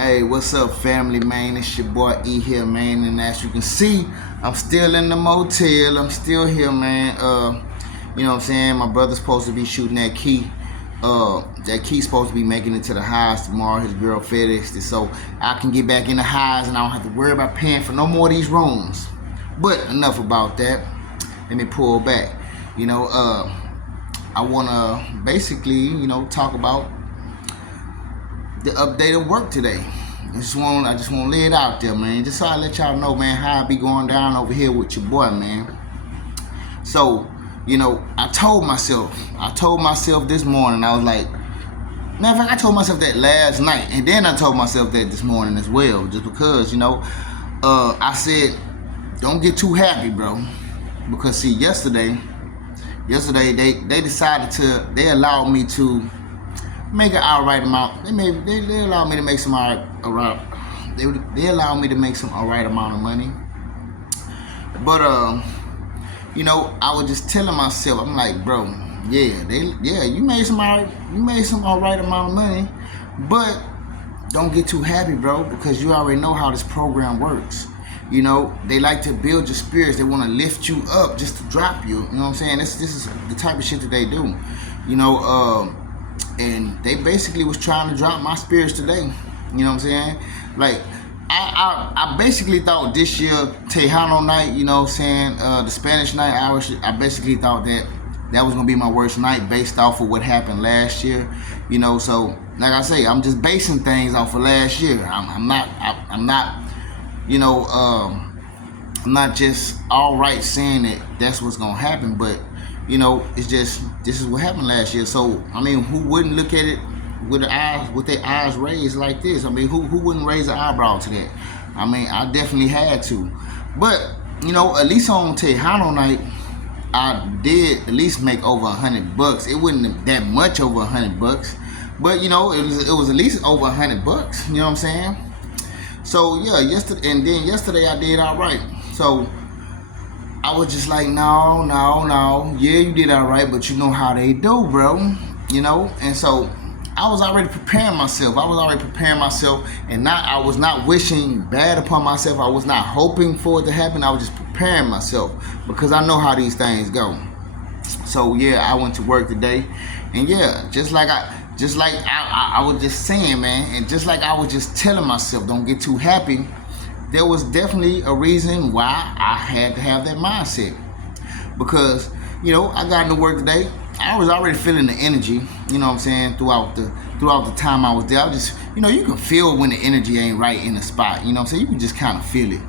Hey, what's up, family, man? It's your boy E here, man. And as you can see, I'm still in the motel. I'm still here, man. You know what I'm saying? My brother's supposed to be shooting that key. That key's supposed to be making it to the highs tomorrow. His girl FedExed it, so I can get back in the highs and I don't have to worry about paying for no more of these rooms. But enough about that. Let me pull back. I wanna basically, talk about the update of work today. I just want to lay it out there, man. Just so I let y'all know, man, how I be going down over here with your boy, man. So, I told myself this morning, I was like, matter of fact, I told myself that last night, and then I told myself that this morning as well, just because, I said, don't get too happy, bro. Because see, yesterday they decided they allowed me to make an alright amount. They allowed me to make some they allowed me to make some alright amount of money. But I was just telling myself, I'm like, bro, you made some alright amount of money, but don't get too happy, bro, because you already know how this program works. They like to build your spirits. They want to lift you up just to drop you. You know what I'm saying? This is the type of shit that they do. And they basically was trying to drop my spirits today. You know what I'm saying? Like, I basically thought this year, Tejano night, the Spanish night, I basically thought that was going to be my worst night based off of what happened last year. So, like I say, I'm just basing things off of last year. I'm not just outright saying that that's what's going to happen, but it's just, this is what happened last year. So, I mean, who wouldn't look at it with their eyes raised like this? I mean, who wouldn't raise an eyebrow to that? I mean, I definitely had to. But, at least on Tejano night, I did at least make over $100. It wasn't that much over $100, but it was at least over $100. You know what I'm saying? So yeah, yesterday I did all right. So I was just like, no. Yeah, you did all right, but you know how they do, bro. And so I was already preparing myself. And I was not wishing bad upon myself. I was not hoping for it to happen. I was just preparing myself because I know how these things go. So yeah, I went to work today, and yeah, just like I was just saying, man, and just like I was just telling myself, don't get too happy, there was definitely a reason why I had to have that mindset. Because, I got into work today, I was already feeling the energy, throughout the time I was there. I was just, you can feel when the energy ain't right in the spot, so you can just kind of feel it.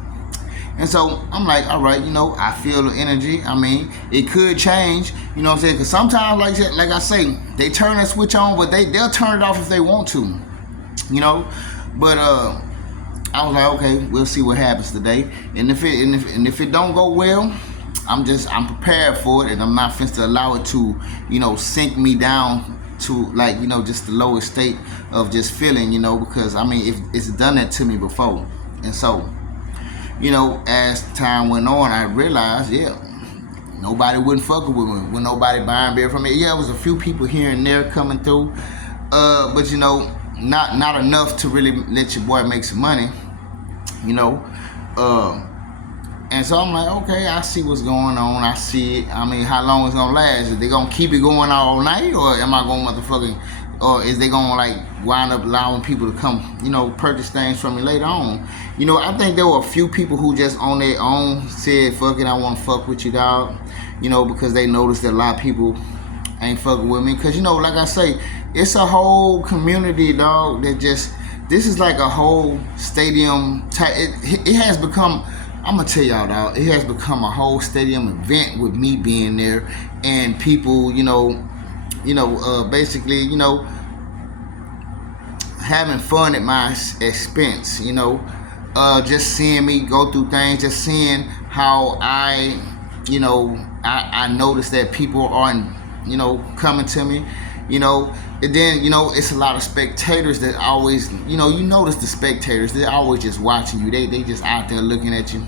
And so I'm like, all right, I feel the energy. I mean, it could change, because sometimes, like I say, they turn that switch on, but they'll turn it off if they want to, But I was like, okay, we'll see what happens today. And if it don't go well, I'm prepared for it, and I'm not finna to allow it to, sink me down to just the lowest state of just feeling, because I mean, if it's done that to me before. And so, as time went on, I realized, nobody wouldn't fuck with me. When nobody buying beer from me. Yeah, it was a few people here and there coming through, but not enough to really let your boy make some money. And so I'm like, okay, I see what's going on. I see it. I mean, how long it's gonna last? Is they gonna keep it going all night, or am I gonna or is they gonna wind up allowing people to come, purchase things from me later on? I think there were a few people who just on their own said, fuck it, I wanna fuck with you, dog. Because they noticed that a lot of people ain't fucking with me. Cause like I say, it's a whole community, dog, this is like a whole stadium type. It has become, I'm gonna tell y'all, dog, it has become a whole stadium event with me being there and people, basically, having fun at my expense, just seeing me go through things, just seeing how I notice that people aren't, coming to me, and then, it's a lot of spectators that always, you notice the spectators, they're always just watching you. They just out there looking at you.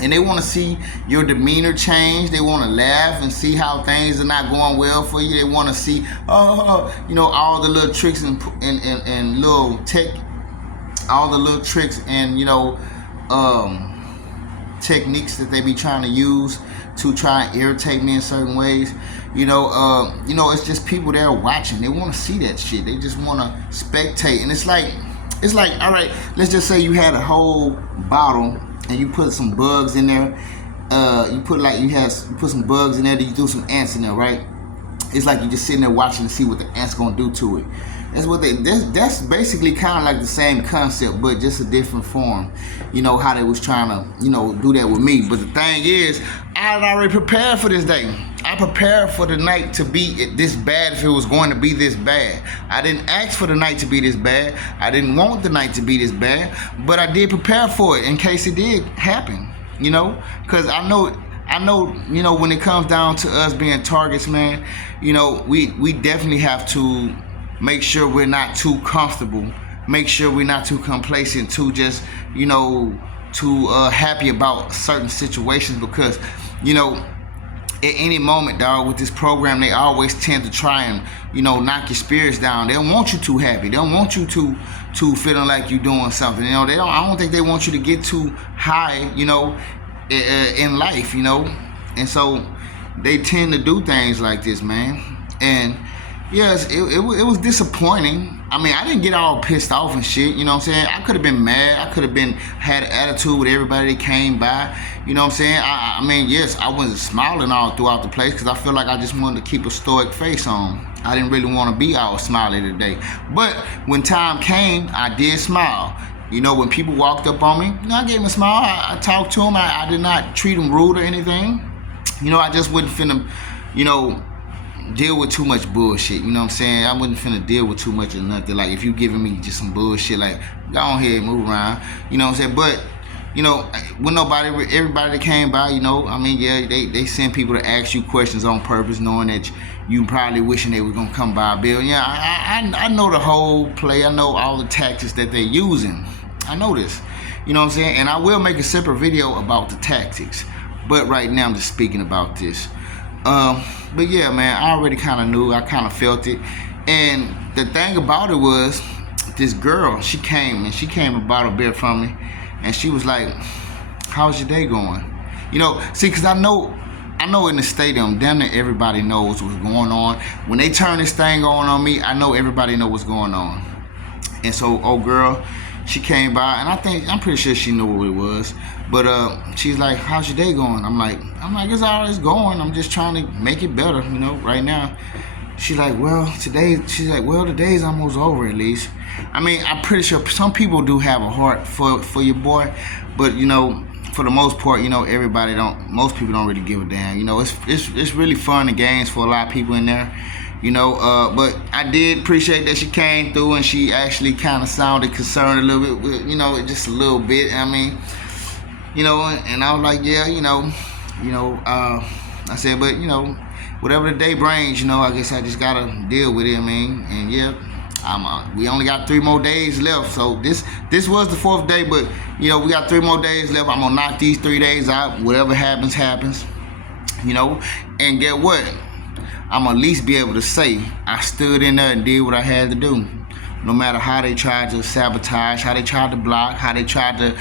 And they want to see your demeanor change. They want to laugh and see how things are not going well for you. They want to see, all the little tricks and little all the little tricks and techniques that they be trying to use to try and irritate me in certain ways. It's just people there watching. They want to see that shit. They just want to spectate. And it's like, all right, let's just say you had a whole bottle and you put some bugs in there. You put some bugs in there, then you threw some ants in there, right? It's like you just sitting there watching to see what the ants gonna do to it. That's basically kind of like the same concept, but just a different form. How they was trying to, do that with me. But the thing is, I had already prepared for this day. I prepared for the night to be this bad if it was going to be this bad. I didn't ask for the night to be this bad. I didn't want the night to be this bad, but I did prepare for it in case it did happen. Because I know, when it comes down to us being targets, man, we definitely have to make sure we're not too comfortable, make sure we're not too complacent, too just, too happy about certain situations, because, at any moment, dog, with this program, they always tend to try and, knock your spirits down. They don't want you too happy. They don't want you to feeling like you're doing something. I don't think they want you to get too high, in life, And so they tend to do things like this, man. And yes, it was disappointing. I mean, I didn't get all pissed off and shit, you know what I'm saying? I could have been mad. I could have had an attitude with everybody that came by, you know what I'm saying? I mean, yes, I wasn't smiling all throughout the place because I feel like I just wanted to keep a stoic face on. I didn't really want to be all smiley today. But when time came, I did smile. When people walked up on me, I gave them a smile. I talked to them. I did not treat them rude or anything. I just wouldn't finna, deal with too much bullshit, you know what I'm saying? I wasn't finna deal with too much of nothing. Like, if you giving me just some bullshit, like, go ahead, move around, you know what I'm saying? But, when everybody that came by, I mean, yeah, they send people to ask you questions on purpose, knowing that you probably wishing they was gonna come by, Bill. Yeah, I know the whole play. I know all the tactics that they're using. I know this, you know what I'm saying? And I will make a separate video about the tactics. But right now, I'm just speaking about this. But yeah, man, I already kind of knew. I kind of felt it. And the thing about it was, this girl, she came and bought a beer from me. And she was like, how's your day going? See, because I know in the stadium, damn near everybody knows what's going on. When they turn this thing on me, I know everybody know what's going on. And so, old girl, she came by, and I'm pretty sure she knew what it was. But she's like, how's your day going? I'm like, it's always going. I'm just trying to make it better, right now. She's like, the day's almost over at least. I mean, I'm pretty sure some people do have a heart for your boy, but for the most part, most people don't really give a damn. It's really fun and games for a lot of people in there. But I did appreciate that she came through and she actually kind of sounded concerned a little bit, just a little bit. I mean, and I was like, yeah, I said, but, whatever the day brings, I guess I just gotta deal with it, I mean, and yeah, we only got 3 more days left, so this was the 4th day, but, we got 3 more days left. I'm gonna knock these 3 days out. Whatever happens, and get what? I'm at least be able to say I stood in there and did what I had to do. No matter how they tried to sabotage, how they tried to block, how they tried to,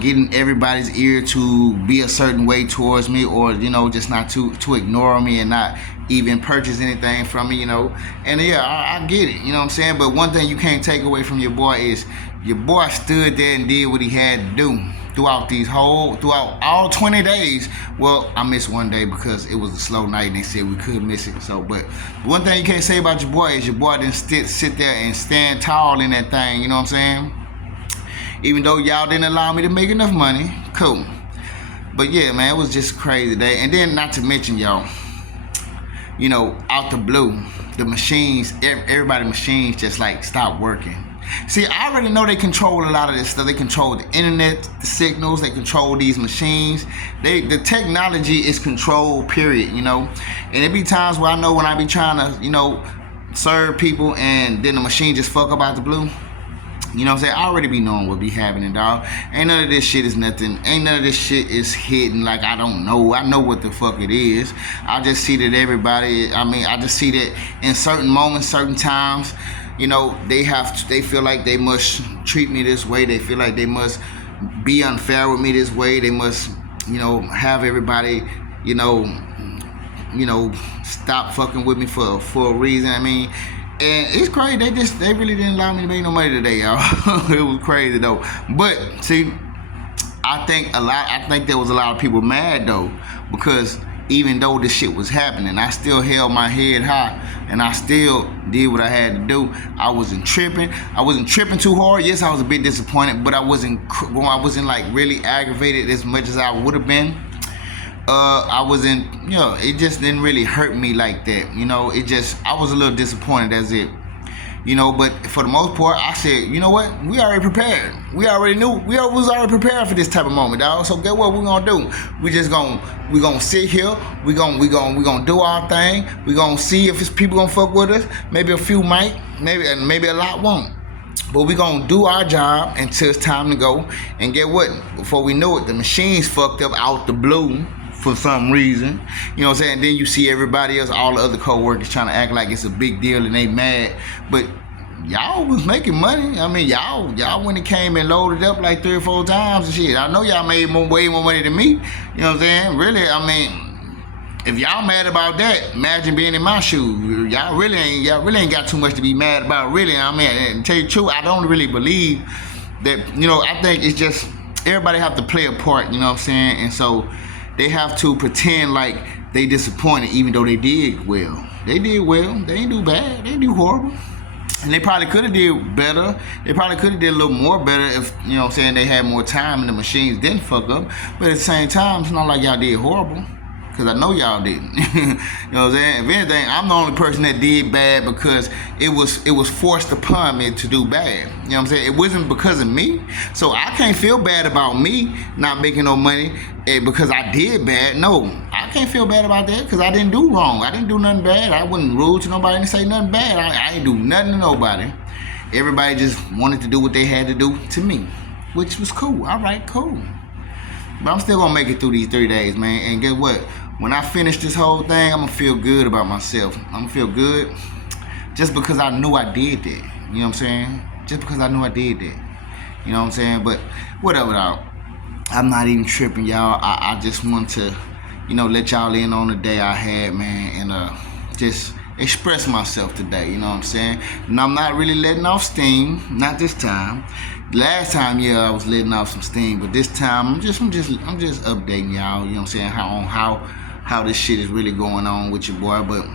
getting everybody's ear to be a certain way towards me, or just not to ignore me and not even purchase anything from me, And yeah, I get it, you know what I'm saying? But one thing you can't take away from your boy is your boy stood there and did what he had to do throughout all 20 days. Well, I missed one day because it was a slow night and they said we could miss it. So, but one thing you can't say about your boy is your boy didn't sit there and stand tall in that thing, you know what I'm saying? Even though y'all didn't allow me to make enough money, cool. But yeah, man, it was just a crazy day. And then not to mention, y'all, out the blue, the machines, everybody's machines just like stopped working. See, I already know they control a lot of this stuff. They control the internet, the signals, they control these machines. The technology is controlled, period, And there be times where I know when I be trying to, serve people and then the machine just fuck up out the blue. You know what I'm saying? I already be knowing what be happening, dog. Ain't none of this shit is nothing. Ain't none of this shit is hidden like I don't know. I know what the fuck it is. I just see that I just see that in certain moments, certain times, they feel like they must treat me this way. They feel like they must be unfair with me this way. They must, have everybody, stop fucking with me for a reason. I mean, and it's crazy. They really didn't allow me to make no money today, y'all. It was crazy though. But see, I think there was a lot of people mad though, because even though this shit was happening, I still held my head high and I still did what I had to do. I wasn't tripping too hard. Yes, I was a bit disappointed, but I wasn't like really aggravated as much as I would have been. I wasn't, it just didn't really hurt me like that. I was a little disappointed, that's it. But for the most part, I said, you know what? We already prepared. We already knew. We was already prepared for this type of moment, dog. So guess what we're gonna do? We gonna sit here. We gonna do our thing. We gonna see if it's people gonna fuck with us. Maybe a few might. Maybe a lot won't. But we gonna do our job until it's time to go. And get what? Before we know it, the machine's fucked up out the blue for some reason. You know what I'm saying? Then you see everybody else, all the other co-workers trying to act like it's a big deal and they mad. But y'all was making money. I mean, y'all when it came and loaded up like 3 or 4 times and shit. I know y'all made way more money than me. You know what I'm saying? Really, I mean, if y'all mad about that, imagine being in my shoes. Y'all really ain't got too much to be mad about, really. I mean, and to tell you the truth, I don't really believe that, I think it's just everybody have to play a part, you know what I'm saying? And so they have to pretend like they disappointed even though they did well. They did well. They didn't do bad. They didn't do horrible. And they probably could have did better. They probably could have did a little more better if, they had more time and the machines didn't fuck up. But at the same time, it's not like y'all did horrible. Because I know y'all didn't. You know what I'm saying? If anything, I'm the only person that did bad because it was forced upon me to do bad. You know what I'm saying? It wasn't because of me. So I can't feel bad about me not making no money because I did bad. No, I can't feel bad about that because I didn't do wrong. I didn't do nothing bad. I wasn't rude to nobody and say nothing bad. I ain't do nothing to nobody. Everybody just wanted to do what they had to do to me, which was cool. All right, cool. But I'm still gonna make it through these 3 days, man. And guess what? When I finish this whole thing, I'm gonna feel good about myself. I'm gonna feel good just because I knew I did that. You know what I'm saying? Just because I knew I did that. You know what I'm saying? But whatever, dog. I'm not even tripping, y'all. I just want to, let y'all in on the day I had, man, and just express myself today. You know what I'm saying? And I'm not really letting off steam. Not this time. Last time, yeah, I was letting off some steam, but this time I'm just updating y'all. You know what I'm saying? How this shit is really going on with your boy, but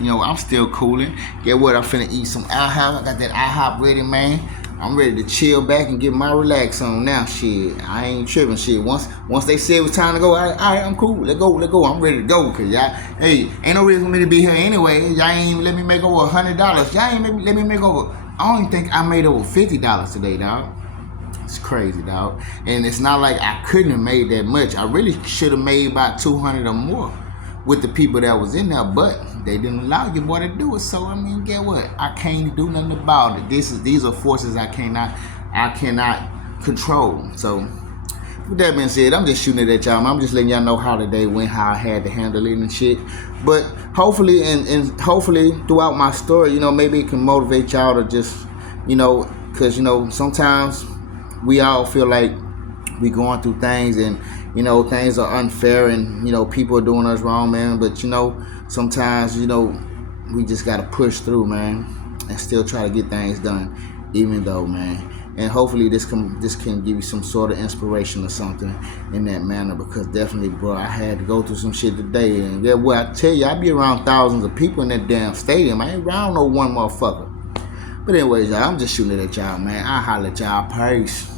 I'm still cooling. Get what? I'm finna eat some IHOP. I got that IHOP ready, man. I'm ready to chill back and get my relax on now. Shit, I ain't tripping. Shit, once they said it was time to go, all right, I'm cool. Let go. I'm ready to go. Cause y'all, hey, ain't no reason for me to be here anyway. Y'all ain't let me make over $100. Y'all ain't let me make over. I don't think I made over $50 today, dog. It's crazy, dog. And it's not like I couldn't have made that much. I really should have made about 200 or more with the people that was in there, but they didn't allow your boy to do it. So I mean, get what? I can't do nothing about it. These are forces I cannot control. So with that being said, I'm just shooting it at y'all. I'm just letting y'all know how the day went, how I had to handle it and shit. But hopefully, and hopefully throughout my story, maybe it can motivate y'all to just, because sometimes we all feel like we going through things and things are unfair and people are doing us wrong, man. But sometimes we just gotta push through, man, and still try to get things done, even though, man. And hopefully this can give you some sort of inspiration or something in that manner, because definitely, bro, I had to go through some shit today. And yeah, well, I tell you, I be around thousands of people in that damn stadium. I ain't around no one motherfucker. But anyways, y'all, I'm just shooting it at y'all, man. I'll holler at y'all. Peace.